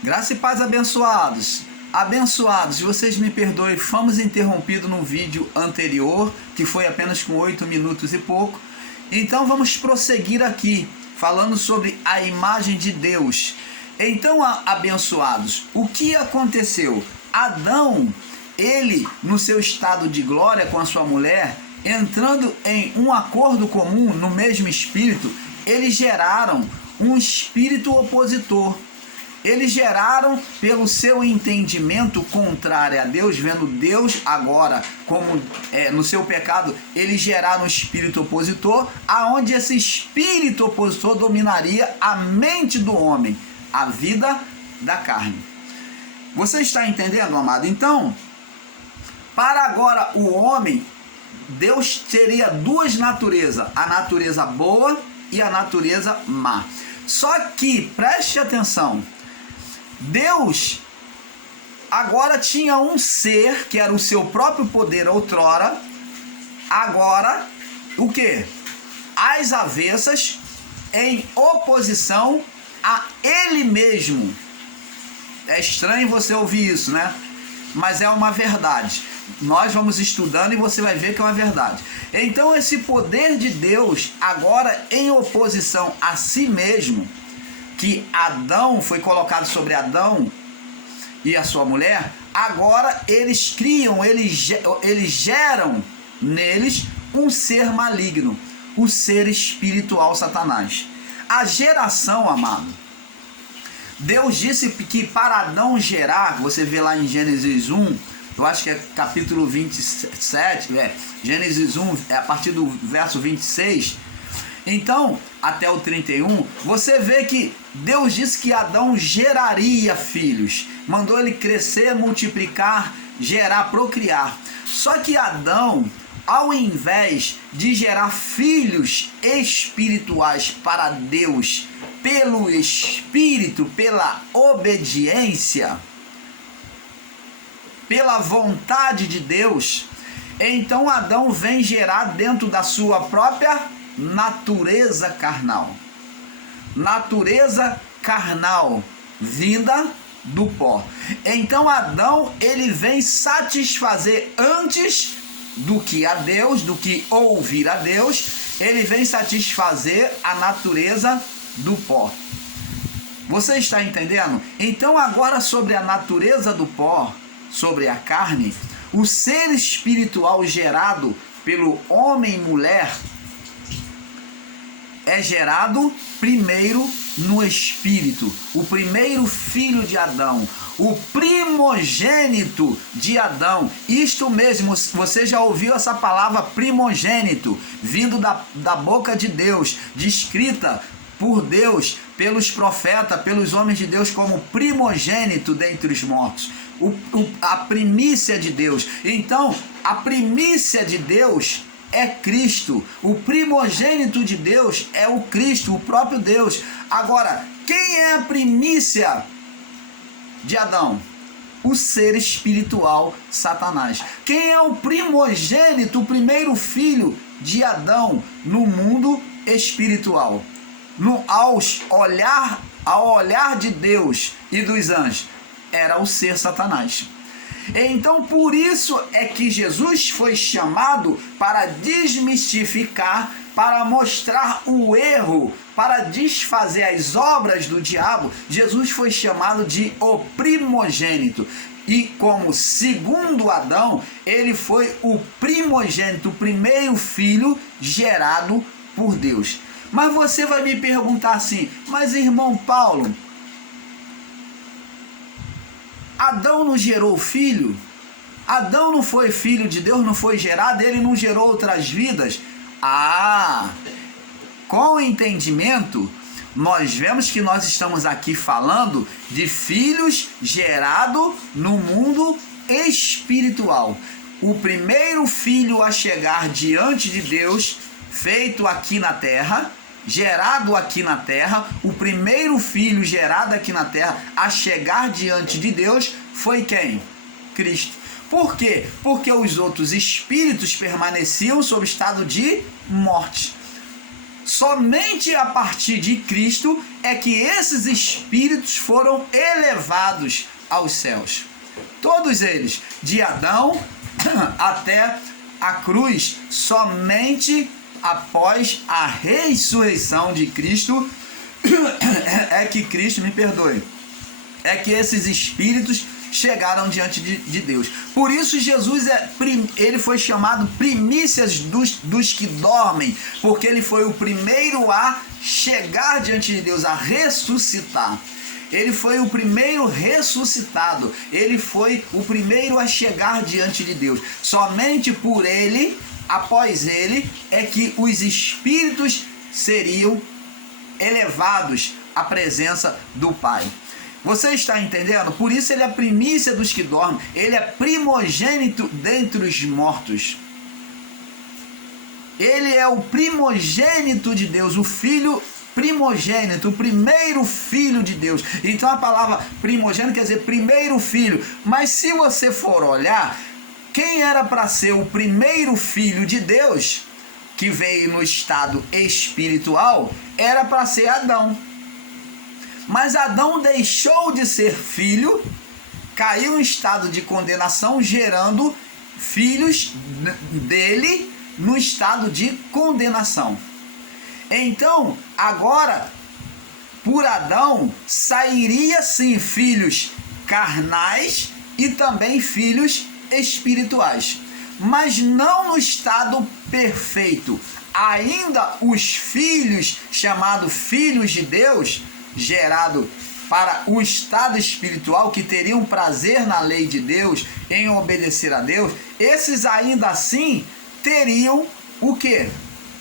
Graça e paz, abençoados. Abençoados, vocês me perdoem, fomos interrompidos no vídeo anterior, que foi apenas com 8 minutos e pouco. Então vamos prosseguir aqui, falando sobre a imagem de Deus. Então, abençoados, o que aconteceu? Adão, ele, no seu estado de glória com a sua mulher, entrando em um acordo comum, no mesmo espírito, eles geraram um espírito opositor. Eles geraram, pelo seu entendimento contrário a Deus, vendo Deus agora como no seu pecado, eles geraram um espírito opositor, aonde esse espírito opositor dominaria a mente do homem, a vida da carne. Você está entendendo, amado? Então, para agora o homem, Deus teria duas naturezas, a natureza boa e a natureza má. Só que, preste atenção, Deus agora tinha um ser que era o seu próprio poder outrora, agora o que? Às avessas, em oposição a ele mesmo. É estranho você ouvir isso, né? Mas é uma verdade. Nós vamos estudando e você vai ver que é uma verdade. Então esse poder de Deus agora em oposição a si mesmo, que Adão foi colocado sobre Adão e a sua mulher, agora eles criam, eles geram neles um ser maligno, o ser espiritual Satanás. A geração, amado, Deus disse que para Adão gerar, você vê lá em Gênesis 1, eu acho que é capítulo 27, Gênesis 1, a partir do verso 26, então, até o 31, você vê que Deus disse que Adão geraria filhos. Mandou ele crescer, multiplicar, gerar, procriar. Só que Adão, ao invés de gerar filhos espirituais para Deus, pelo Espírito, pela obediência, pela vontade de Deus, então Adão vem gerar dentro da sua própria natureza carnal. Natureza carnal vinda do pó. Então Adão, ele vem satisfazer antes do que a Deus, do que ouvir a Deus, ele vem satisfazer a natureza do pó. Você está entendendo? Então agora sobre a natureza do pó, sobre a carne, o ser espiritual gerado pelo homem e mulher é gerado primeiro no espírito, o primeiro filho de Adão, o primogênito de Adão. Isto mesmo, você já ouviu essa palavra primogênito, vindo da boca de Deus, descrita por Deus, pelos profetas, pelos homens de Deus como primogênito dentre os mortos, a primícia de Deus. Então, a primícia de Deus é Cristo, o primogênito de Deus é o Cristo, o próprio Deus. Agora, quem é a primícia de Adão? O ser espiritual Satanás. Quem é o primogênito, o primeiro filho de Adão no mundo espiritual? Ao olhar de Deus e dos anjos, era o ser Satanás. Então por isso é que Jesus foi chamado para desmistificar, para mostrar o erro, para desfazer as obras do diabo. Jesus foi chamado de o primogênito. E como segundo Adão, ele foi o primogênito, o primeiro filho gerado por Deus. Mas você vai me perguntar assim, mas irmão Paulo, Adão não gerou filho? Adão não foi filho de Deus, não foi gerado, ele não gerou outras vidas? Com o entendimento, nós vemos que nós estamos aqui falando de filhos gerados no mundo espiritual. O primeiro filho a chegar diante de Deus, feito aqui na terra, gerado aqui na terra, o primeiro filho gerado aqui na terra a chegar diante de Deus foi quem? Cristo. Por quê? Porque os outros espíritos permaneciam sob estado de morte. somente a partir de Cristo é que esses espíritos foram elevados aos céus. Todos eles, de Adão até a cruz, somente após a ressurreição de Cristo é que Cristo, me perdoe, é que esses espíritos chegaram diante de Deus. Por isso Jesus ele foi chamado primícias dos que dormem, porque ele foi o primeiro a chegar diante de Deus, a ressuscitar. Ele foi o primeiro ressuscitado, ele foi o primeiro a chegar diante de Deus. Somente por ele, após ele, é que os espíritos seriam elevados à presença do Pai. Você está entendendo? Por isso ele é a primícia dos que dormem, ele é primogênito dentre os mortos. Ele é o primogênito de Deus, o filho primogênito, o primeiro filho de Deus. Então a palavra primogênito quer dizer primeiro filho. Mas se você for olhar, quem era para ser o primeiro filho de Deus, que veio no estado espiritual, era para ser Adão. Mas Adão deixou de ser filho, caiu em estado de condenação, gerando filhos dele no estado de condenação. Então, agora, por Adão, sairia sim filhos carnais e também filhos espirituais, mas não no estado perfeito. Ainda os filhos, chamados filhos de Deus, gerado para o estado espiritual, que teriam prazer na lei de Deus, em obedecer a Deus, esses ainda assim teriam o quê?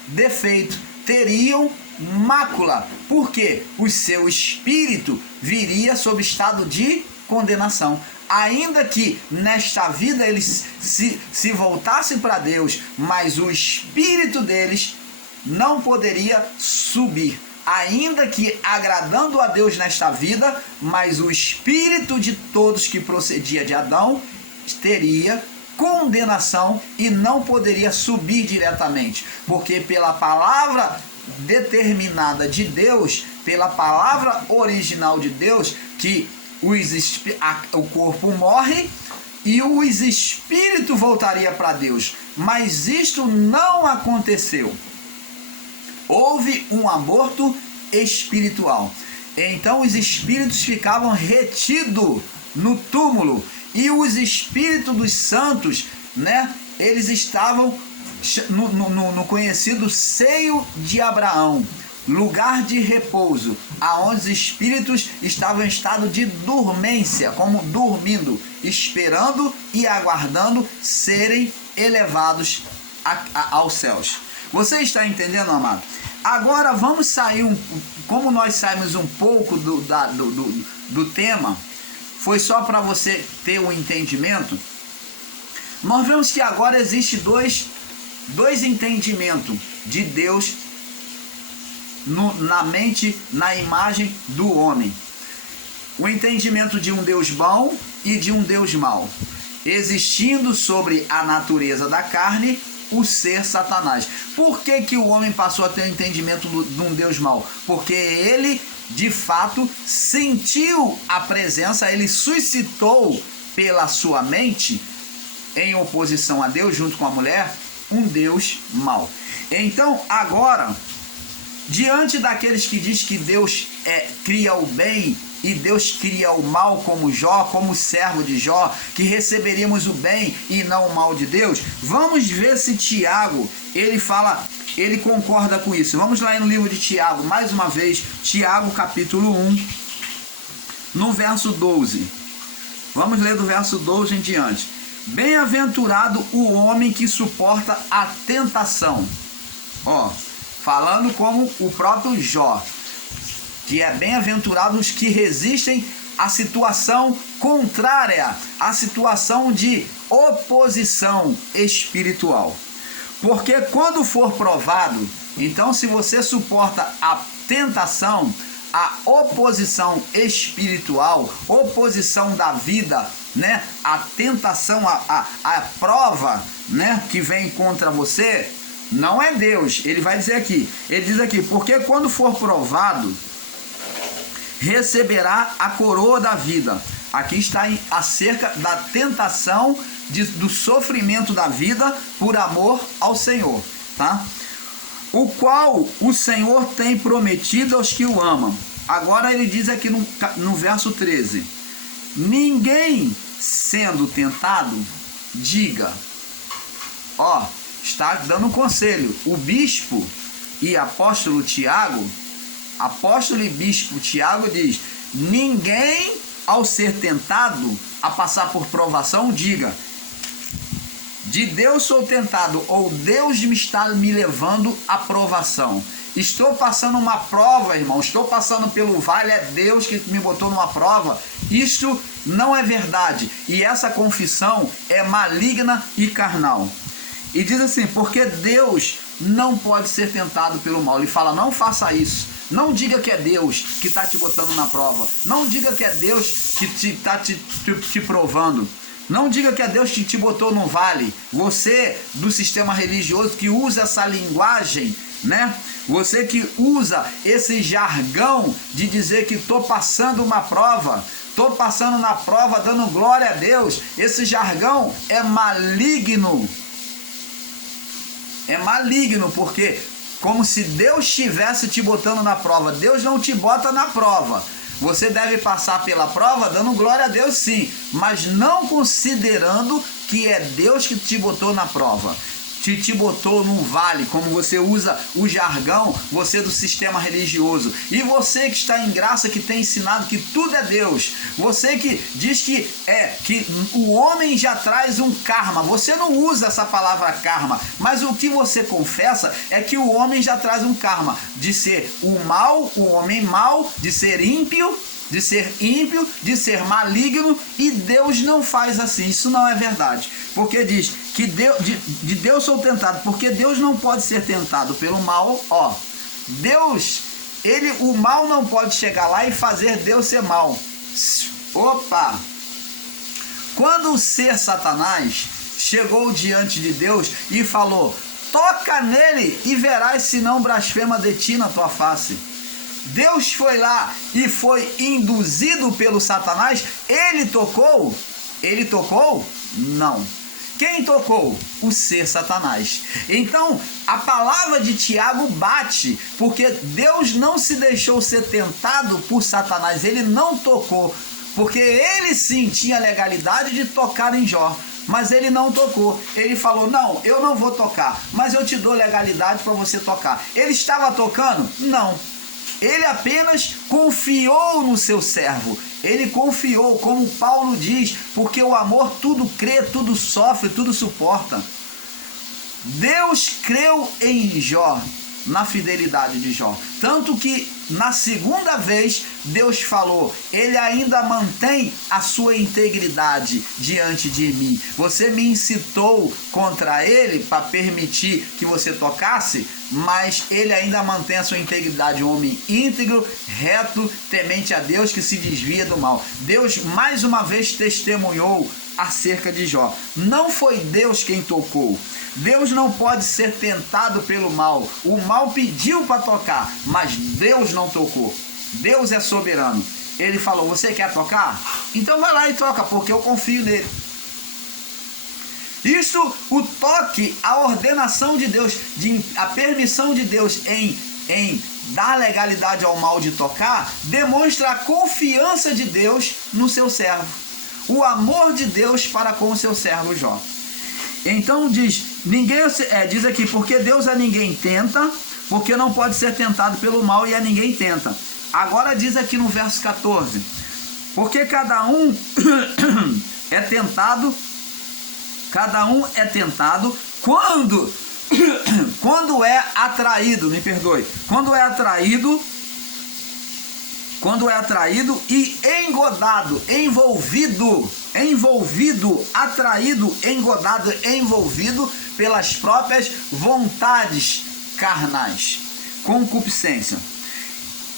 Defeito, teriam mácula, porque o seu espírito viria sob estado de condenação. Ainda que nesta vida eles se voltassem para Deus, mas o espírito deles não poderia subir. Ainda que agradando a Deus nesta vida, mas o espírito de todos que procedia de Adão teria condenação e não poderia subir diretamente, porque pela palavra determinada de Deus, pela palavra original de Deus, que o corpo morre e os espíritos voltaria para Deus, mas isto não aconteceu. Houve um aborto espiritual. Então os espíritos ficavam retidos no túmulo e os espíritos dos santos, né, eles estavam no conhecido seio de Abraão, lugar de repouso, aonde os espíritos estavam em estado de dormência, como dormindo, esperando e aguardando serem elevados aos céus. Você está entendendo, amado? Agora vamos sair, como nós saímos um pouco do tema, foi só para você ter um entendimento. Nós vemos que agora existe dois entendimentos de Deus na mente, na imagem do homem. O entendimento de um Deus bom e de um Deus mau, existindo sobre a natureza da carne o ser Satanás. Por que que o homem passou a ter o entendimento de um Deus mau? Porque ele, de fato, sentiu a presença, ele suscitou pela sua mente, em oposição a Deus, junto com a mulher, um Deus mau. Então, agora, diante daqueles que diz que Deus cria o bem e Deus cria o mal, como Jó, como servo de Jó, que receberíamos o bem e não o mal de Deus, vamos ver se Tiago, ele concorda com isso. Vamos lá no livro de Tiago, mais uma vez, Tiago capítulo 1, no verso 12. Vamos ler do verso 12 em diante. Bem-aventurado o homem que suporta a tentação. Falando como o próprio Jó, que é bem-aventurado os que resistem à situação contrária, à situação de oposição espiritual. Porque quando for provado, então se você suporta a tentação, a oposição espiritual, oposição da vida, né? A tentação, a prova, né? Que vem contra você, Não é Deus. Ele vai dizer aqui. Ele diz aqui, porque quando for provado, receberá a coroa da vida. Aqui está acerca da tentação do sofrimento da vida por amor ao Senhor, tá? O qual o Senhor tem prometido aos que o amam. Agora ele diz aqui no verso 13: ninguém sendo tentado, diga. Ó, está dando um conselho. O bispo e apóstolo Tiago, apóstolo e bispo Tiago diz: ninguém ao ser tentado a passar por provação, diga: de Deus sou tentado, ou Deus me está me levando à provação. Estou passando uma prova, irmão, estou passando pelo vale, é Deus que me botou numa prova. Isso não é verdade, e essa confissão é maligna e carnal. E diz assim, porque Deus não pode ser tentado pelo mal. Ele fala, não faça isso. Não diga que é Deus que está te botando na prova. Não diga que é Deus que está te provando. Não diga que é Deus que te botou no vale. Você do sistema religioso que usa essa linguagem, né? Você que usa esse jargão de dizer que estou passando uma prova, estou passando na prova dando glória a Deus. Esse jargão é maligno. É maligno, porque como se Deus estivesse te botando na prova. Deus não te bota na prova. Você deve passar pela prova dando glória a Deus, sim, mas não considerando que é Deus que te botou na prova. Te botou num vale, como você usa o jargão, você do sistema religioso. E você que está em graça, que tem ensinado que tudo é Deus. Você que diz que o homem já traz um karma. Você não usa essa palavra karma, mas o que você confessa é que o homem já traz um karma de ser o mal, o homem mau, de ser ímpio, de ser maligno, e Deus não faz assim. Isso não é verdade, porque diz que de Deus sou tentado, porque Deus não pode ser tentado pelo mal. Ó, Deus, o mal não pode chegar lá e fazer Deus ser mal. Opa! Quando o ser Satanás chegou diante de Deus e falou, toca nele e verás se não blasfema de ti na tua face. Deus foi lá e foi induzido pelo Satanás. Ele tocou? Ele tocou? Não. Quem tocou? O ser Satanás. Então, a palavra de Tiago bate, porque Deus não se deixou ser tentado por Satanás. Ele não tocou, porque ele sim tinha legalidade de tocar em Jó. Mas ele não tocou. Ele falou, não, eu não vou tocar, mas eu te dou legalidade para você tocar. Ele estava tocando? Não. Ele apenas confiou no seu servo. Ele confiou, como Paulo diz, porque o amor tudo crê, tudo sofre, tudo suporta. Deus creu em Jó, na fidelidade de Jó. Tanto que na segunda vez Deus falou, ele ainda mantém a sua integridade diante de mim. Você me incitou contra ele para permitir que você tocasse, mas ele ainda mantém a sua integridade, um homem íntegro, reto, temente a Deus, que se desvia do mal. Deus mais uma vez testemunhou acerca de Jó. Não foi Deus quem tocou. Deus não pode ser tentado pelo mal. O mal pediu para tocar, mas Deus não tocou. Deus é soberano. Ele falou, você quer tocar? Então vai lá e toca, porque eu confio nele. Isso, o toque, a ordenação de Deus, a permissão de Deus em dar legalidade ao mal de tocar, demonstra a confiança de Deus no seu servo. O amor de Deus para com o seu servo Jó. Então diz aqui, porque Deus a ninguém tenta, porque não pode ser tentado pelo mal e a ninguém tenta. Agora diz aqui no verso 14, porque cada um é tentado quando é atraído, e engodado, envolvido pelas próprias vontades carnais, concupiscência.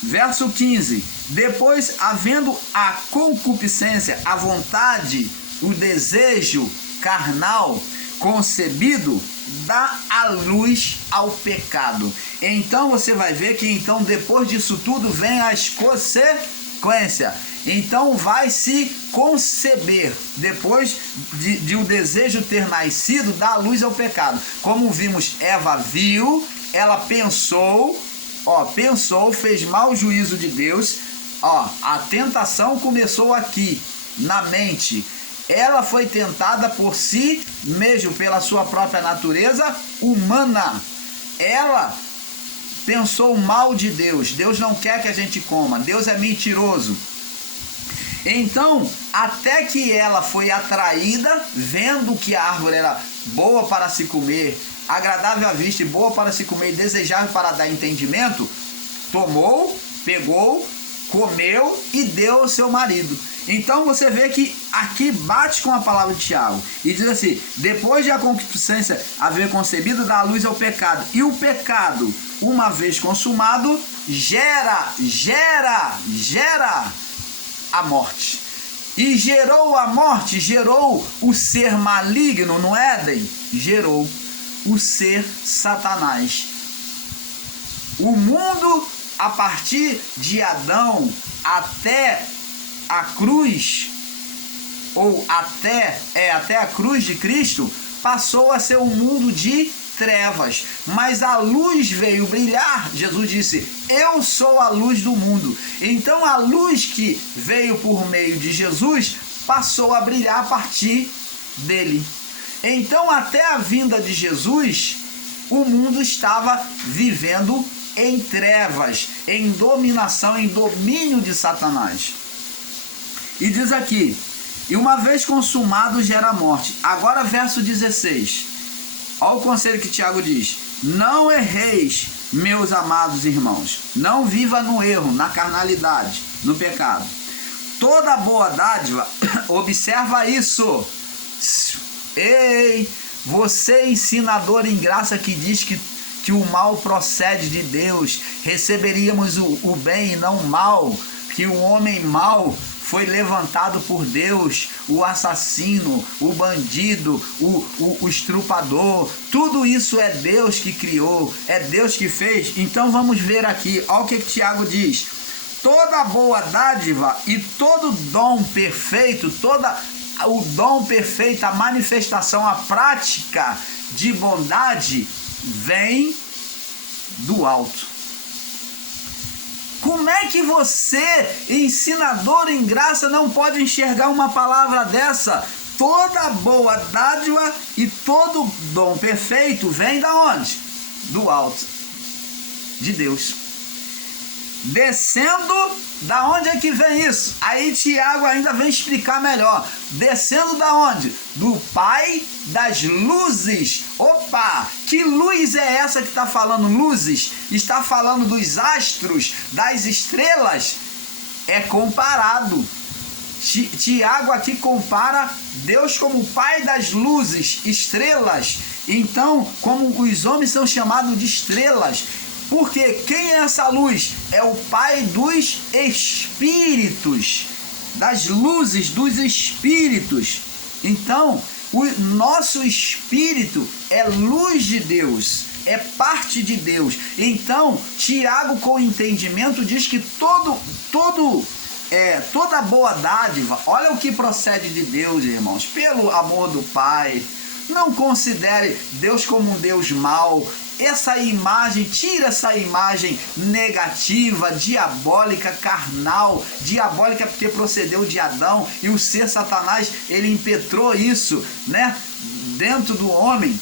Verso 15, depois, havendo a concupiscência, a vontade, o desejo carnal concebido, dá a luz ao pecado. Então você vai ver que então depois disso tudo vem as consequências. Então vai se conceber, depois de o desejo ter nascido, dá a luz ao pecado. Como vimos, Eva viu, ela pensou, fez mau juízo de Deus. A tentação começou aqui, na mente. Ela foi tentada por si mesmo, pela sua própria natureza humana. Ela pensou mal de Deus. Deus não quer que a gente coma. Deus é mentiroso. Então, até que ela foi atraída, vendo que a árvore era boa para se comer, agradável à vista e boa para se comer, e desejável para dar entendimento, tomou, pegou, comeu e deu ao seu marido. Então você vê que aqui bate com a palavra de Tiago e diz assim: depois de a concupiscência haver concebido, dá a luz ao pecado, e o pecado, uma vez consumado, gera a morte. E gerou a morte, gerou o ser maligno no Éden, gerou o ser Satanás. O mundo, a partir de Adão até a cruz, ou até a cruz de Cristo, passou a ser um mundo de trevas, mas a luz veio brilhar. Jesus disse: eu sou a luz do mundo. Então a luz que veio por meio de Jesus passou a brilhar a partir dele. Então até a vinda de Jesus, o mundo estava vivendo em trevas, em dominação, em domínio de Satanás. E diz aqui: e uma vez consumado gera a morte. Agora verso 16. Olha o conselho que Tiago diz: não erreis, meus amados irmãos. Não viva no erro, na carnalidade, no pecado. Toda boa dádiva, observa isso. Ei, você ensinador em graça que diz que o mal procede de Deus, receberíamos o bem e não o mal, que o homem mau foi levantado por Deus, o assassino, o bandido, o estrupador, tudo isso é Deus que criou, é Deus que fez. Então vamos ver aqui, olha o que Tiago diz: toda boa dádiva e todo dom perfeito, o dom perfeito, a manifestação, a prática de bondade vem do alto. Como é que você, ensinador em graça, não pode enxergar uma palavra dessa? Toda boa dádiva e todo dom perfeito vem da onde? Do alto, de Deus. Descendo, da onde é que vem isso? Aí Tiago ainda vem explicar melhor. Descendo da onde? Do Pai das luzes. Opa, que luz é essa que está falando luzes? Está falando dos astros, das estrelas. É comparado. Tiago aqui compara Deus como o Pai das luzes, estrelas. Então, como os homens são chamados de estrelas. Porque quem é essa luz? É o Pai dos espíritos, das luzes dos espíritos. Então, o nosso espírito é luz de Deus, é parte de Deus. Então, Tiago, com entendimento, diz que toda boa dádiva, olha o que procede de Deus, irmãos, pelo amor do Pai. Não considere Deus como um Deus mau. Essa imagem, tira essa imagem negativa, diabólica, carnal, diabólica porque procedeu de Adão, e o ser Satanás, ele impetrou isso, né, dentro do homem.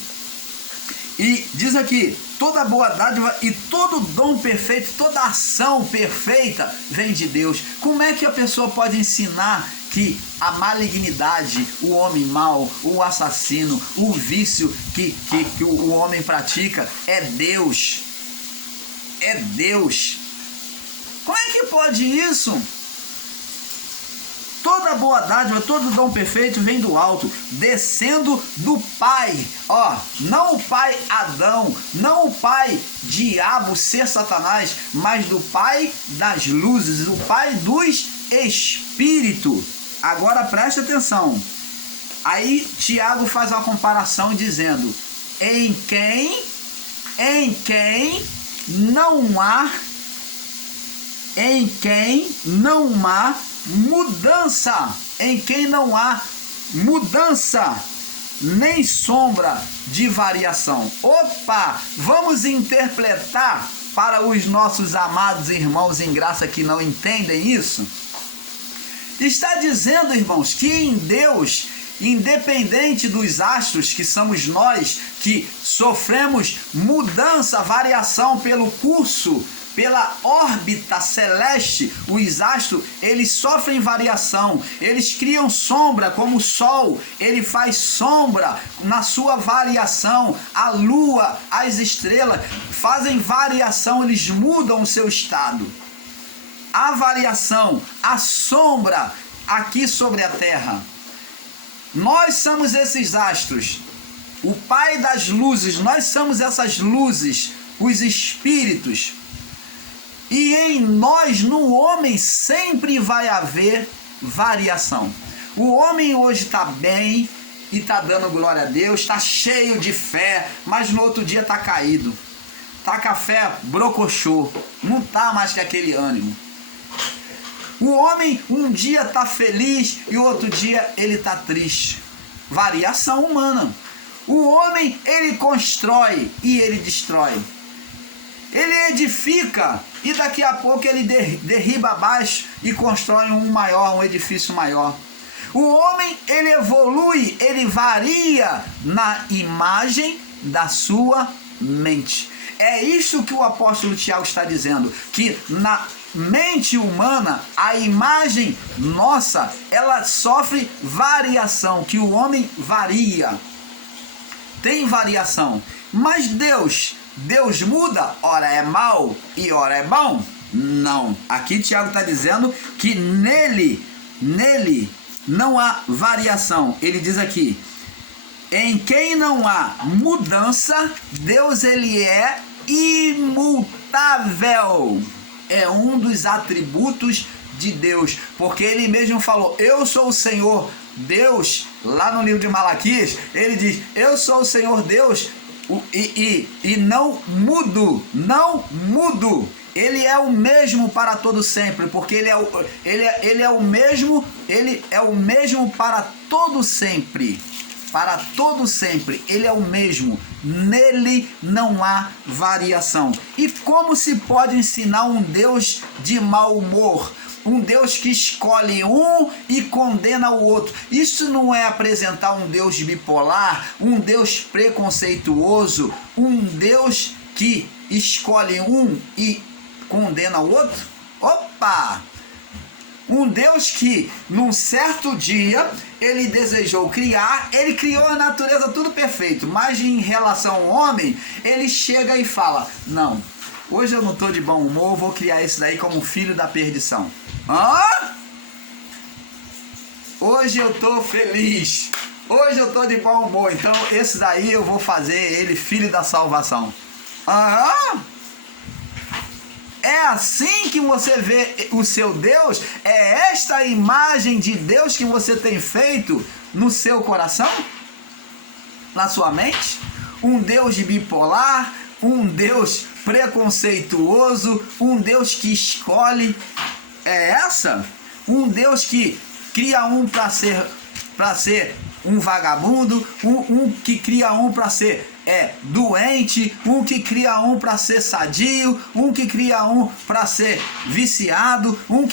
E diz aqui: toda boa dádiva e todo dom perfeito, toda ação perfeita vem de Deus. Como é que a pessoa pode ensinar que a malignidade, o homem mau, o assassino, o vício que o homem pratica é Deus? É Deus. Como é que pode isso? Toda boa dádiva, todo dom perfeito vem do alto, descendo do Pai. Não o Pai Adão, não o Pai Diabo, ser Satanás, mas do Pai das luzes, o Pai dos Espíritos. Agora preste atenção. Aí Tiago faz uma comparação dizendo: em quem não há mudança, em quem não há mudança, nem sombra de variação. Opa, vamos interpretar para os nossos amados irmãos em graça que não entendem isso? Está dizendo, irmãos, que em Deus, independente dos astros, que somos nós, que sofremos mudança, variação pelo curso, pela órbita celeste, os astros, eles sofrem variação, eles criam sombra, como o Sol, ele faz sombra na sua variação, a Lua, as estrelas fazem variação, eles mudam o seu estado. A variação, a sombra aqui sobre a Terra. Nós somos esses astros, o Pai das luzes, nós somos essas luzes, os espíritos. E em nós, no homem, sempre vai haver variação. O homem hoje está bem e está dando glória a Deus, está cheio de fé, mas no outro dia está caído. Está com a fé brocochô, não está mais com aquele ânimo. O homem um dia está feliz e outro dia ele está triste. Variação humana. O homem, ele constrói e ele destrói. Ele edifica e daqui a pouco ele derriba abaixo e constrói um maior, um edifício maior. O homem, ele evolui, ele varia na imagem da sua mente. É isso que o apóstolo Tiago está dizendo, que na mente humana, a imagem nossa, ela sofre variação, que o homem varia, tem variação, mas Deus muda, ora é mal e ora é bom? Não. Aqui Tiago está dizendo que nele não há variação. Ele diz aqui, em quem não há mudança, Deus ele é imutável. É um dos atributos de Deus, porque ele mesmo falou, eu sou o Senhor Deus, lá no livro de Malaquias, ele diz, eu sou o Senhor Deus, e não mudo, ele é o mesmo para todo sempre, porque ele é o mesmo para todo sempre, ele é o mesmo, nele não há variação. E como se pode ensinar um Deus de mau humor? Um Deus que escolhe um e condena o outro. Isso não é apresentar um Deus bipolar, um Deus preconceituoso, um Deus que escolhe um e condena o outro? Opa! Um Deus que, num certo dia, ele desejou criar, ele criou a natureza tudo perfeito, mas em relação ao homem, ele chega e fala, não, hoje eu não estou de bom humor, vou criar esse daí como filho da perdição. Hoje eu estou feliz, hoje eu estou de bom humor, então esse daí eu vou fazer ele filho da salvação. É assim que você vê o seu Deus? É esta imagem de Deus que você tem feito no seu coração? Na sua mente? Um Deus de bipolar? Um Deus preconceituoso? Um Deus que escolhe? É essa? Um Deus que cria um para ser um vagabundo? Um que cria um para ser doente, um que cria um para ser sadio, um que cria um para ser viciado, um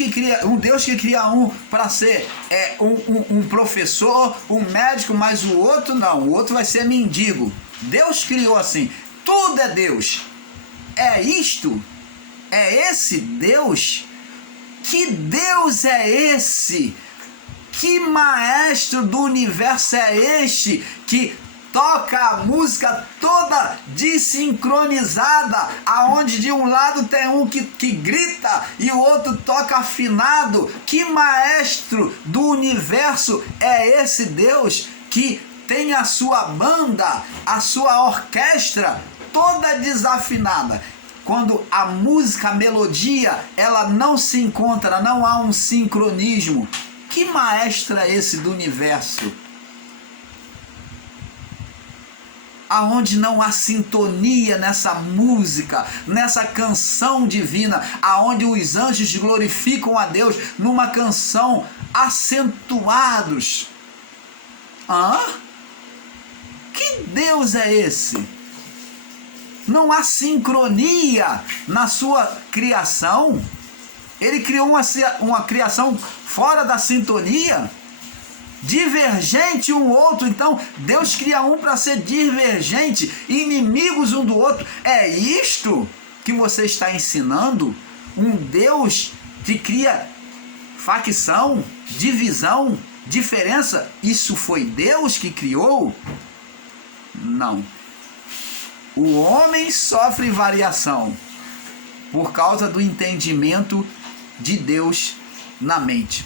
Deus que cria um para ser um professor, um médico, mas o outro não, o outro vai ser mendigo. Deus criou assim, tudo é Deus. É isto? É esse Deus? Que Deus é esse? Que maestro do universo é este que toca a música toda desincronizada, aonde de um lado tem um que grita e o outro toca afinado? Que maestro do universo é esse Deus que tem a sua banda, a sua orquestra toda desafinada? Quando a música, a melodia, ela não se encontra, não há um sincronismo. Que maestro é esse do universo? aonde não há sintonia nessa música, nessa canção divina, aonde os anjos glorificam a Deus numa canção acentuados. Que Deus é esse? Não há sincronia na sua criação? Ele criou uma criação fora da sintonia? Divergente um outro. Então Deus cria um para ser divergente, inimigos um do outro. É isto que você está ensinando? Um Deus que cria facção, divisão, diferença? Isso foi Deus que criou? Não. O homem sofre variação por causa do entendimento de Deus na mente.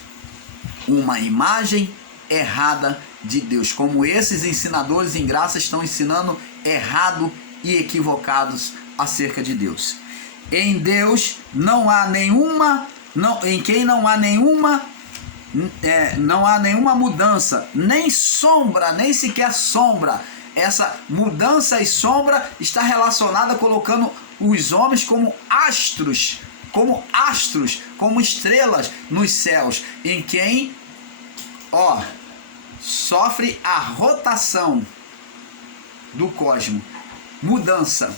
Uma imagem errada de Deus, como esses ensinadores em graça estão ensinando errado e equivocados acerca de Deus. Em Deus não há nenhuma, em quem não há nenhuma mudança, nem sombra, nem sequer sombra. Essa mudança e sombra está relacionada colocando os homens como astros, como estrelas nos céus, em quem sofre a rotação do cosmos. Mudança,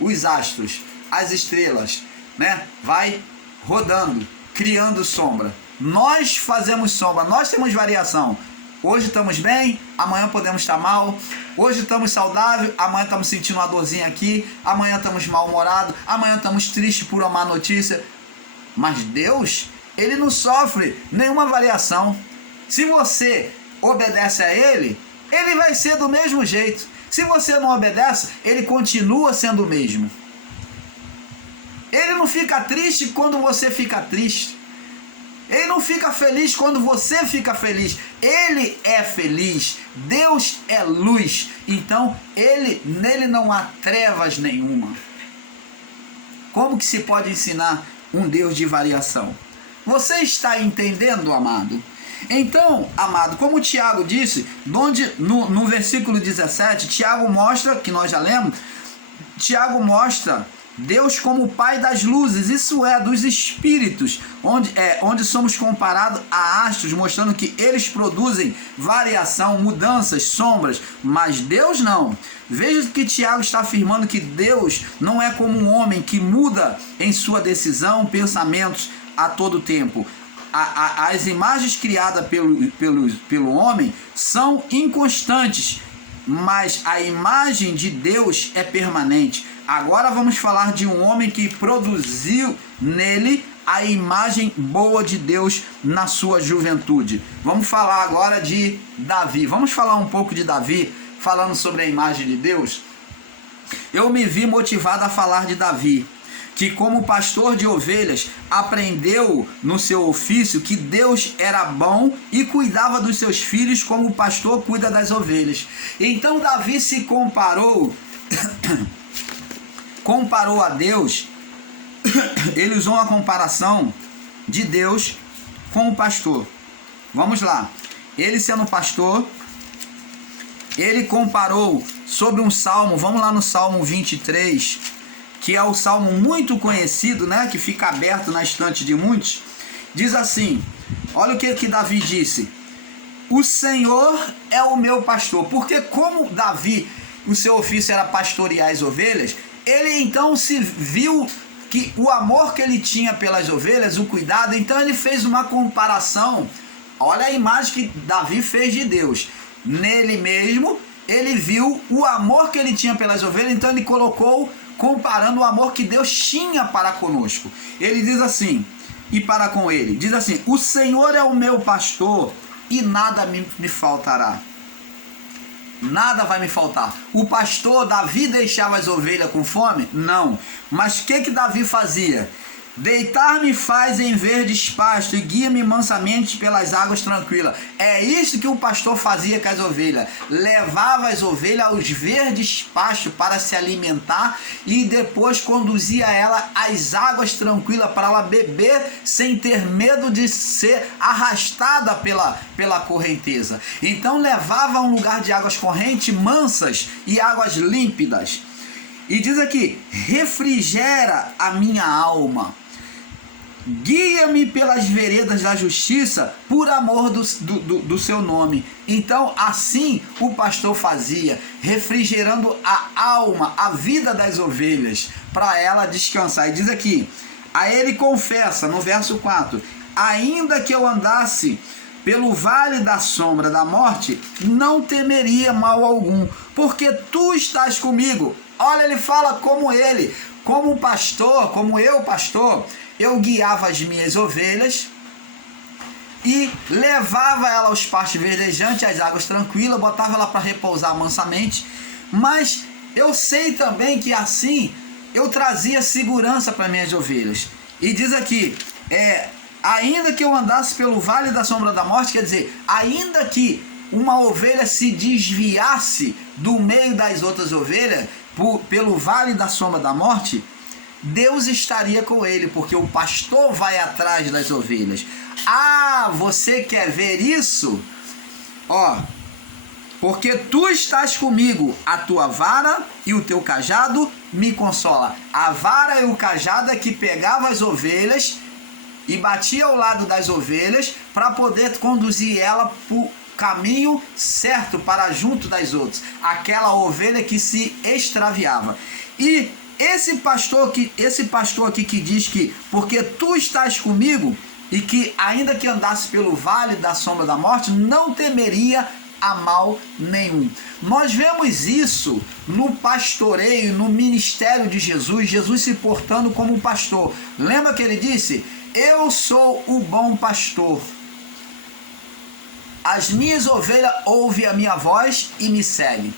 os astros, as estrelas, né? Vai rodando, criando sombra. Nós fazemos sombra, nós temos variação. Hoje estamos bem, amanhã podemos estar mal. Hoje estamos saudáveis, amanhã estamos sentindo uma dorzinha aqui. Amanhã estamos mal-humorados, amanhã estamos tristes por uma má notícia. Mas Deus, Ele não sofre nenhuma variação. Se você obedece a Ele, Ele vai ser do mesmo jeito. Se você não obedece, Ele continua sendo o mesmo. Ele não fica triste quando você fica triste. Ele não fica feliz quando você fica feliz. Ele é feliz. Deus é luz. Então, nele não há trevas nenhuma. Como que se pode ensinar um Deus de variação? Você está entendendo, amado? Então, amado, como o Tiago disse, no versículo 17, Tiago mostra, que nós já lemos, Tiago mostra Deus como o Pai das luzes, isso é, dos espíritos, onde somos comparados a astros, mostrando que eles produzem variação, mudanças, sombras, mas Deus não. Veja que Tiago está afirmando que Deus não é como um homem que muda em sua decisão, pensamentos a todo tempo. As imagens criadas pelo homem são inconstantes, mas a imagem de Deus é permanente. Agora vamos falar de um homem que produziu nele a imagem boa de Deus na sua juventude. Vamos falar agora de Davi. Vamos falar um pouco de Davi, falando sobre a imagem de Deus. Eu me vi motivado a falar de Davi, que como pastor de ovelhas aprendeu no seu ofício que Deus era bom e cuidava dos seus filhos como o pastor cuida das ovelhas. Então Davi se comparou a Deus. Ele usou uma comparação de Deus com o pastor. Vamos lá. Ele sendo pastor, ele comparou sobre um salmo. Vamos lá no Salmo 23, que é o salmo muito conhecido, né, que fica aberto na estante de muitos. Diz assim, olha o que Davi disse: o Senhor é o meu pastor. Porque como Davi, o seu ofício era pastorear as ovelhas, ele então se viu que o amor que ele tinha pelas ovelhas, o cuidado, então ele fez uma comparação. Olha a imagem que Davi fez de Deus. Nele mesmo, ele viu o amor que ele tinha pelas ovelhas, então ele colocou, comparando o amor que Deus tinha para conosco. Ele diz assim, e para com ele, diz assim: o Senhor é o meu pastor e nada me faltará. Nada vai me faltar. O pastor Davi deixava as ovelhas com fome? Não. Mas o que Davi fazia? Deitar-me faz em verdes pastos e guia-me mansamente pelas águas tranquilas. É isso que o pastor fazia com as ovelhas. Levava as ovelhas aos verdes pastos para se alimentar e depois conduzia ela às águas tranquilas para ela beber sem ter medo de ser arrastada pela correnteza. Então levava a um lugar de águas correntes, mansas e águas límpidas. E diz aqui, refrigera a minha alma. Guia-me pelas veredas da justiça por amor do seu nome. Então assim o pastor fazia, refrigerando a alma, a vida das ovelhas, para ela descansar. E diz aqui, a ele confessa no verso 4, ainda que eu andasse pelo vale da sombra da morte, não temeria mal algum, porque tu estás comigo. Olha, ele fala como ele, como pastor, como eu pastor, eu guiava as minhas ovelhas e levava ela aos pastos verdejantes, às águas tranquilas, botava ela para repousar mansamente, mas eu sei também que assim eu trazia segurança para minhas ovelhas. E diz aqui, ainda que eu andasse pelo vale da sombra da morte, quer dizer, ainda que uma ovelha se desviasse do meio das outras ovelhas, pelo vale da sombra da morte, Deus estaria com ele, porque o pastor vai atrás das ovelhas. Ah, você quer ver isso? Ó, porque tu estás comigo, a tua vara e o teu cajado me consola. A vara e o cajado é que pegava as ovelhas e batia ao lado das ovelhas para poder conduzir ela por caminho certo para junto das outras, aquela ovelha que se extraviava. E esse pastor aqui que diz que porque tu estás comigo e que ainda que andasse pelo vale da sombra da morte, não temeria a mal nenhum. Nós vemos isso no pastoreio, no ministério de Jesus, Jesus se portando como pastor. Lembra que ele disse, eu sou o bom pastor. As minhas ovelhas ouvem a minha voz e me seguem.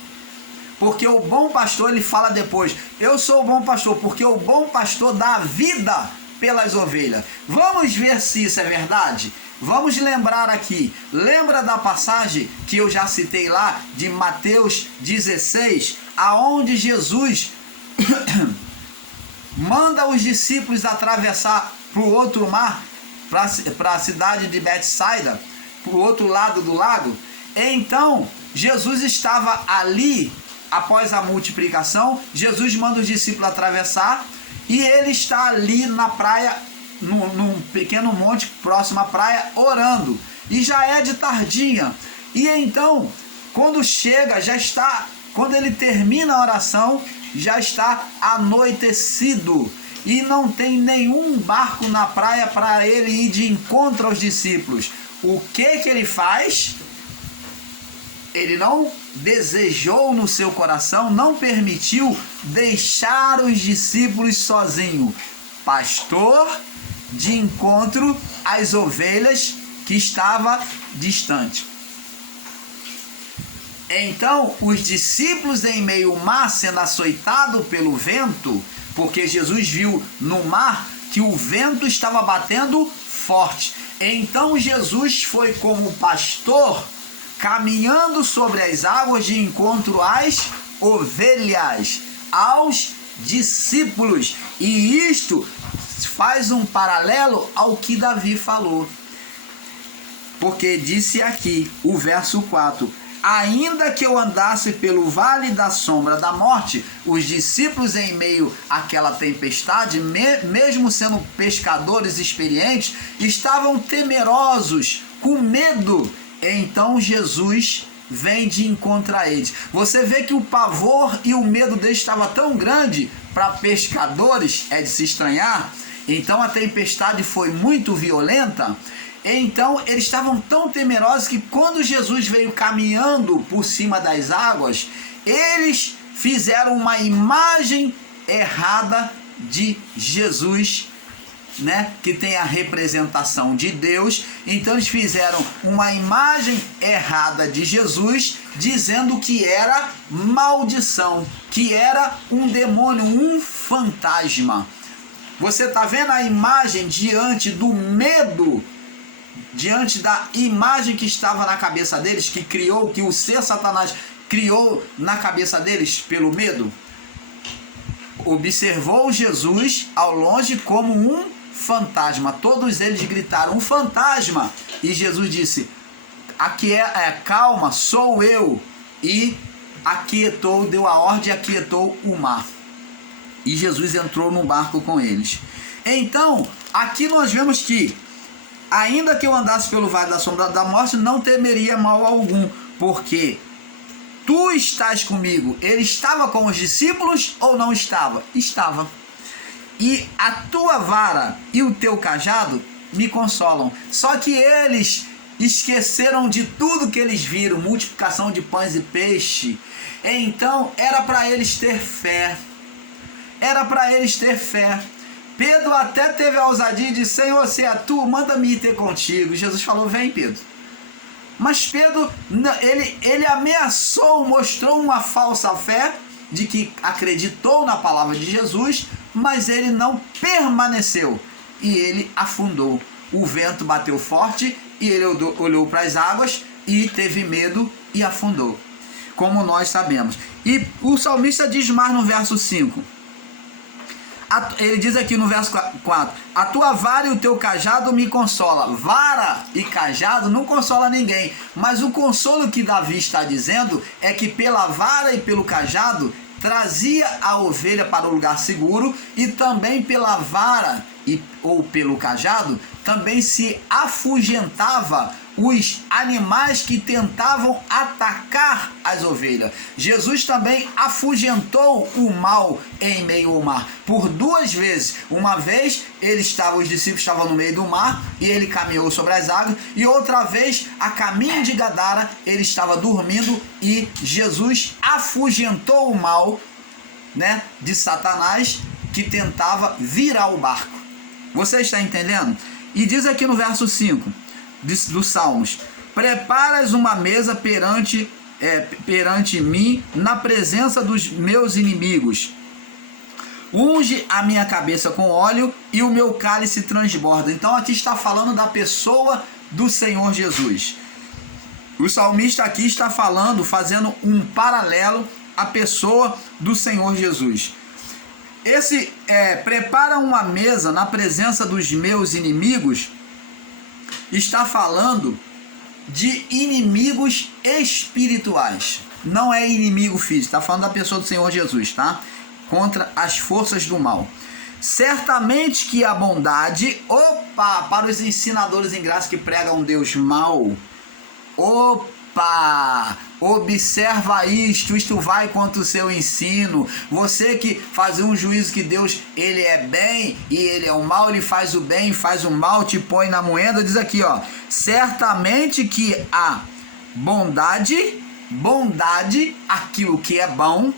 Porque o bom pastor, ele fala depois, eu sou o bom pastor, porque o bom pastor dá vida pelas ovelhas. Vamos ver se isso é verdade? Vamos lembrar aqui, lembra da passagem que eu já citei lá, de Mateus 16, aonde Jesus manda os discípulos atravessar para o outro mar, para a cidade de Betsaida, para o outro lado do lago. Então, Jesus estava ali, após a multiplicação, Jesus manda os discípulos atravessar, e ele está ali na praia, num pequeno monte próximo à praia, orando, e já é de tardinha, e então, quando chega, quando ele termina a oração, já está anoitecido, e não tem nenhum barco na praia para ele ir de encontro aos discípulos. O que ele faz? Ele não desejou no seu coração, não permitiu deixar os discípulos sozinhos. Pastor de encontro às ovelhas que estava distante. Então, os discípulos em meio ao mar, sendo açoitados pelo vento, porque Jesus viu no mar que o vento estava batendo forte. Então Jesus foi como pastor, caminhando sobre as águas de encontro às ovelhas, aos discípulos. E isto faz um paralelo ao que Davi falou. Porque disse aqui, o verso 4, ainda que eu andasse pelo vale da sombra da morte, os discípulos em meio àquela tempestade, mesmo sendo pescadores experientes, estavam temerosos, com medo. Então Jesus vem de encontro a eles. Você vê que o pavor e o medo deles estava tão grande para pescadores, é de se estranhar. Então a tempestade foi muito violenta. Então eles estavam tão temerosos que quando Jesus veio caminhando por cima das águas, eles fizeram uma imagem errada de Jesus, né, que tem a representação de Deus. Então eles fizeram uma imagem errada de Jesus, dizendo que era maldição, que era um demônio, um fantasma. Você está vendo a imagem diante do medo, diante da imagem que estava na cabeça deles, que o ser Satanás criou na cabeça deles pelo medo? Observou Jesus ao longe como um fantasma. Todos eles gritaram, um fantasma! E Jesus disse, aqui calma, sou eu. E aquietou, deu a ordem e aquietou o mar. E Jesus entrou no barco com eles. Então, aqui nós vemos que, ainda que eu andasse pelo vale da sombra da morte, não temeria mal algum, porque tu estás comigo. Ele estava com os discípulos ou não estava? Estava. E a tua vara e o teu cajado me consolam. Só que eles esqueceram de tudo que eles viram, multiplicação de pães e peixe. Então era para eles ter fé. Era para eles ter fé. Pedro até teve a ousadia de, Senhor, se é tu, manda-me ir ter contigo. Jesus falou, vem, Pedro. Mas Pedro, ele ameaçou, mostrou uma falsa fé de que acreditou na palavra de Jesus, mas ele não permaneceu e ele afundou. O vento bateu forte e ele olhou para as águas e teve medo e afundou, como nós sabemos. E o salmista diz mais no verso 5. Ele diz aqui no verso 4, a tua vara e o teu cajado me consola. Vara e cajado não consola ninguém, mas o consolo que Davi está dizendo é que pela vara e pelo cajado trazia a ovelha para o lugar seguro, e também pela vara ou pelo cajado também se afugentava os animais que tentavam atacar as ovelhas. Jesus também afugentou o mal em meio ao mar por 2 vezes. Uma vez os discípulos estavam no meio do mar e ele caminhou sobre as águas, e outra vez, a caminho de Gadara, ele estava dormindo e Jesus afugentou o mal, né, de Satanás que tentava virar o barco. Você está entendendo? E diz aqui no verso 5 dos Salmos, preparas uma mesa perante mim, na presença dos meus inimigos. Unge a minha cabeça com óleo e o meu cálice transborda. Então aqui está falando da pessoa do Senhor Jesus. O salmista aqui está falando, fazendo um paralelo à pessoa do Senhor Jesus. Esse prepara uma mesa na presença dos meus inimigos, está falando de inimigos espirituais. Não é inimigo físico, está falando da pessoa do Senhor Jesus, tá? Contra as forças do mal. Certamente que a bondade, para os ensinadores em graça que pregam um Deus mau, observa isto vai contra o seu ensino. Você que fazia um juízo que Deus, ele é bem e ele é o mal, ele faz o bem e faz o mal, te põe na moeda. Diz aqui, certamente que a bondade, aquilo que é bom,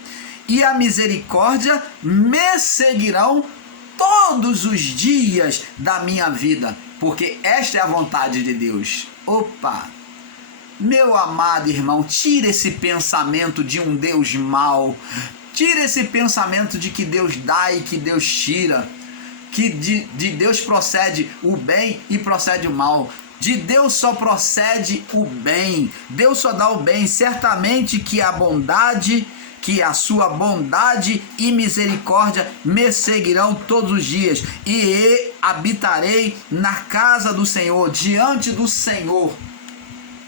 e a misericórdia me seguirão todos os dias da minha vida, porque esta é a vontade de Deus. Meu amado irmão, tira esse pensamento de um Deus mau, tira esse pensamento de que Deus dá e que Deus tira, que de Deus procede o bem e procede o mal. De Deus só procede o bem, Deus só dá o bem. Certamente que a sua bondade e misericórdia me seguirão todos os dias, e habitarei na casa do Senhor, diante do Senhor,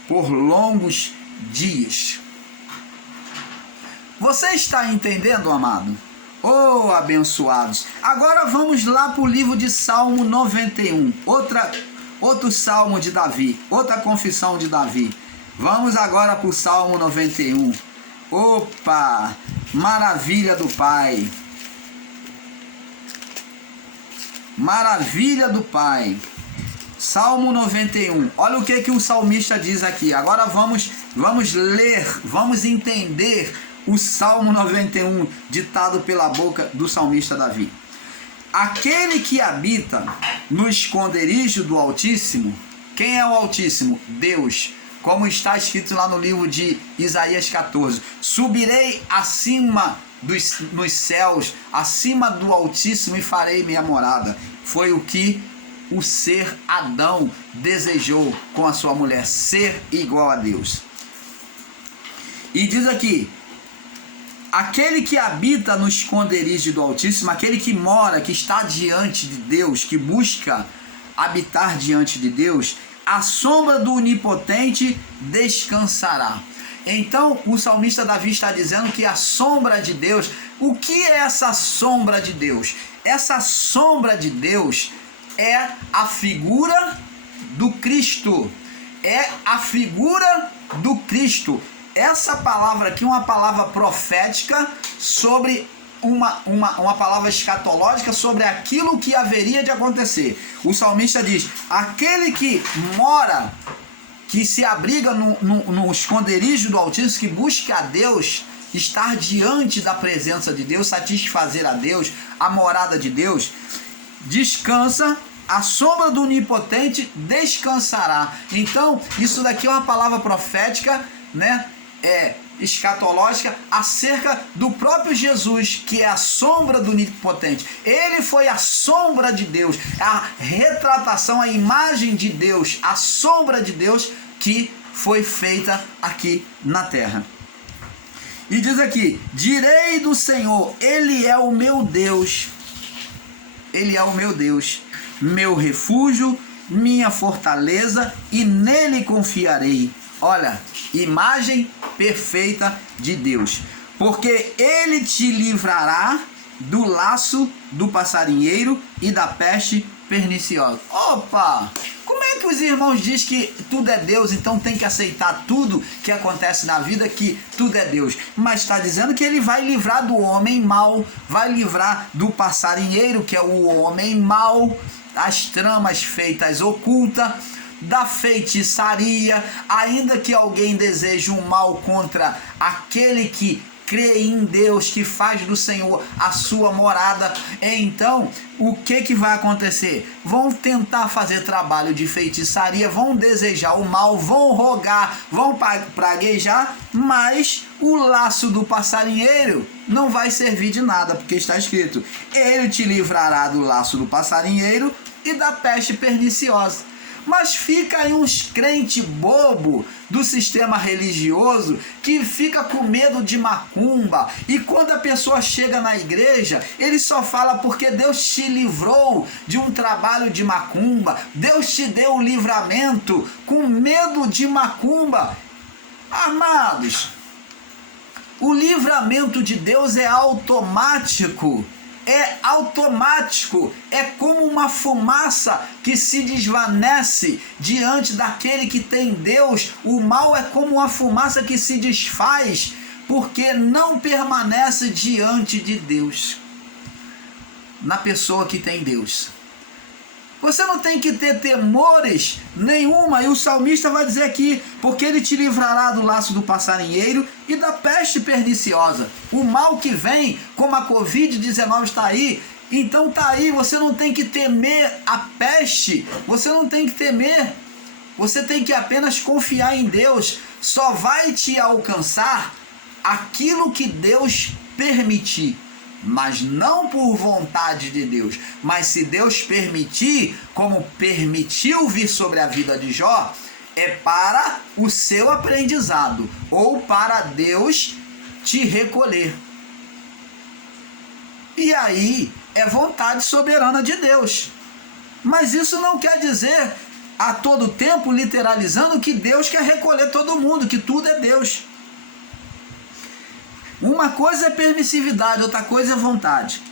por longos dias. Você está entendendo, amado? Abençoados. Agora vamos lá para o livro de Salmo 91. Outro salmo de Davi. Outra confissão de Davi. Vamos agora para o Salmo 91. Maravilha do Pai. Maravilha do Pai. Salmo 91, olha o que o salmista diz aqui. Agora vamos ler, vamos entender o Salmo 91, ditado pela boca do salmista Davi. Aquele que habita no esconderijo do Altíssimo. Quem é o Altíssimo? Deus. Como está escrito lá no livro de Isaías 14. Subirei acima nos céus, acima do Altíssimo, e farei minha morada. Foi o que o ser Adão desejou com a sua mulher, ser igual a Deus. E diz aqui: aquele que habita no esconderijo do Altíssimo, aquele que mora, que está diante de Deus, que busca habitar diante de Deus, a sombra do Onipotente descansará. Então o salmista Davi está dizendo que a sombra de Deus, o que é essa sombra de Deus? Essa sombra de Deus é a figura do Cristo. É a figura do Cristo. Essa palavra aqui é uma palavra profética sobre uma palavra escatológica sobre aquilo que haveria de acontecer. O salmista diz: aquele que mora, que se abriga no esconderijo do Altíssimo, que busca a Deus, estar diante da presença de Deus, satisfazer a Deus, a morada de Deus, descansa, a sombra do Onipotente descansará. Então, isso daqui é uma palavra profética, né? Escatológica, acerca do próprio Jesus, que é a sombra do Onipotente. Ele foi a sombra de Deus, a retratação, a imagem de Deus, a sombra de Deus que foi feita aqui na terra. E diz aqui: direi do Senhor, Ele é o meu Deus, Ele é o meu Deus, meu refúgio, minha fortaleza, e nele confiarei. Olha, imagem perfeita de Deus. Porque Ele te livrará do laço do passarinheiro e da peste perniciosa. Opa! Como é que os irmãos dizem que tudo é Deus, então tem que aceitar tudo que acontece na vida, que tudo é Deus? Mas está dizendo que Ele vai livrar do homem mau, vai livrar do passarinheiro, que é o homem mau, as tramas feitas ocultas, da feitiçaria, ainda que alguém deseje um mal contra aquele que crê em Deus, que faz do Senhor a sua morada. Então, o que vai acontecer? Vão tentar fazer trabalho de feitiçaria, vão desejar o mal, vão rogar, vão praguejar, mas o laço do passarinheiro não vai servir de nada, porque está escrito: Ele te livrará do laço do passarinheiro e da peste perniciosa. Mas fica aí uns crente bobo do sistema religioso que fica com medo de macumba, e quando a pessoa chega na igreja, ele só fala porque Deus te livrou de um trabalho de macumba, Deus te deu o livramento, com medo de macumba. Amados, o livramento de Deus é automático. É automático, é como uma fumaça que se desvanece diante daquele que tem Deus. O mal é como uma fumaça que se desfaz, porque não permanece diante de Deus, na pessoa que tem Deus. Você não tem que ter temores nenhuma, e o salmista vai dizer aqui: porque Ele te livrará do laço do passarinheiro e da peste perniciosa. O mal que vem, como a Covid-19 está aí, então está aí, você não tem que temer a peste, você não tem que temer, você tem que apenas confiar em Deus. Só vai te alcançar aquilo que Deus permitir, mas não por vontade de Deus. Mas se Deus permitir, como permitiu vir sobre a vida de Jó, é para o seu aprendizado, ou para Deus te recolher. E aí é vontade soberana de Deus. Mas isso não quer dizer a todo tempo, literalizando, que Deus quer recolher todo mundo, que tudo é Deus. Uma coisa é permissividade, outra coisa é vontade.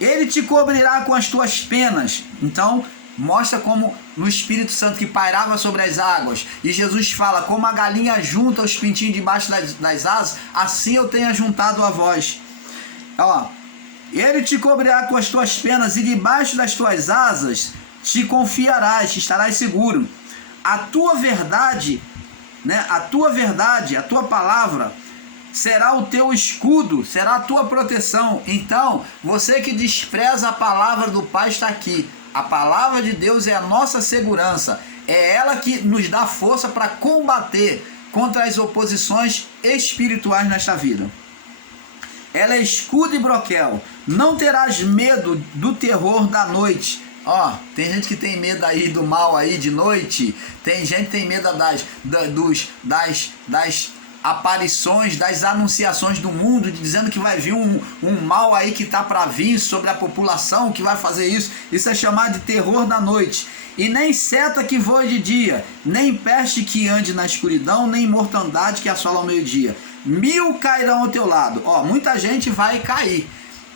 Ele te cobrirá com as tuas penas. Então, mostra como no Espírito Santo que pairava sobre as águas. E Jesus fala: como a galinha junta os pintinhos debaixo das asas, assim eu tenho juntado a vós. Ó, Ele te cobrirá com as tuas penas, e debaixo das tuas asas te confiarás, estarás seguro. A tua verdade, né? A tua palavra será o teu escudo, será a tua proteção. Então, você que despreza a palavra do Pai está aqui. A palavra de Deus é a nossa segurança. É ela que nos dá força para combater contra as oposições espirituais nesta vida. ela é escudo e broquel. Não terás medo do terror da noite. Ó, tem gente que tem medo aí do mal aí de noite. Tem gente que tem medo das aparições, das anunciações do mundo, dizendo que vai vir um mal aí que tá para vir sobre a população, que vai fazer isso. Isso é chamado de terror da noite. E nem seta que voe de dia, nem peste que ande na escuridão, nem mortandade que assola ao meio-dia. 1000 cairão ao teu lado. Ó, muita gente vai cair.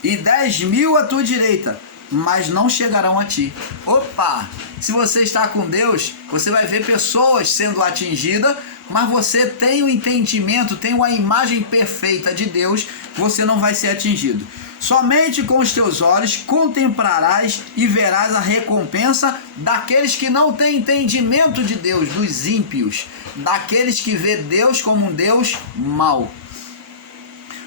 E 10.000 à tua direita, mas não chegarão a ti. Opa! Se você está com Deus, você vai ver pessoas sendo atingidas, mas você tem o entendimento, tem uma imagem perfeita de Deus, você não vai ser atingido. Somente com os teus olhos contemplarás e verás a recompensa daqueles que não têm entendimento de Deus, dos ímpios, daqueles que vê Deus como um Deus mau.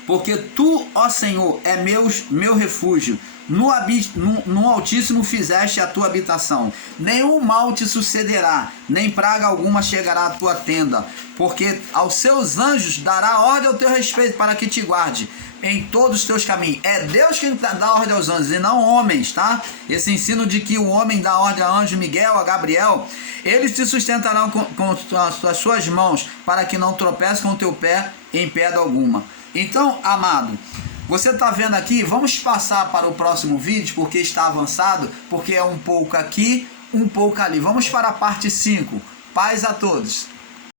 Porque tu, ó Senhor, é meu refúgio. No Altíssimo fizeste a tua habitação. Nenhum mal te sucederá, nem praga alguma chegará à tua tenda. Porque aos seus anjos dará ordem ao teu respeito para que te guarde em todos os teus caminhos. É Deus quem dá ordem aos anjos e não homens, tá? Esse ensino de que o homem dá ordem a anjo Miguel, a Gabriel, eles te sustentarão com as suas mãos, para que não tropece com o teu pé em pedra alguma. Então, amado, você está vendo aqui, vamos passar para o próximo vídeo, porque está avançado, porque é um pouco aqui, um pouco ali. Vamos para a parte 5. Paz a todos.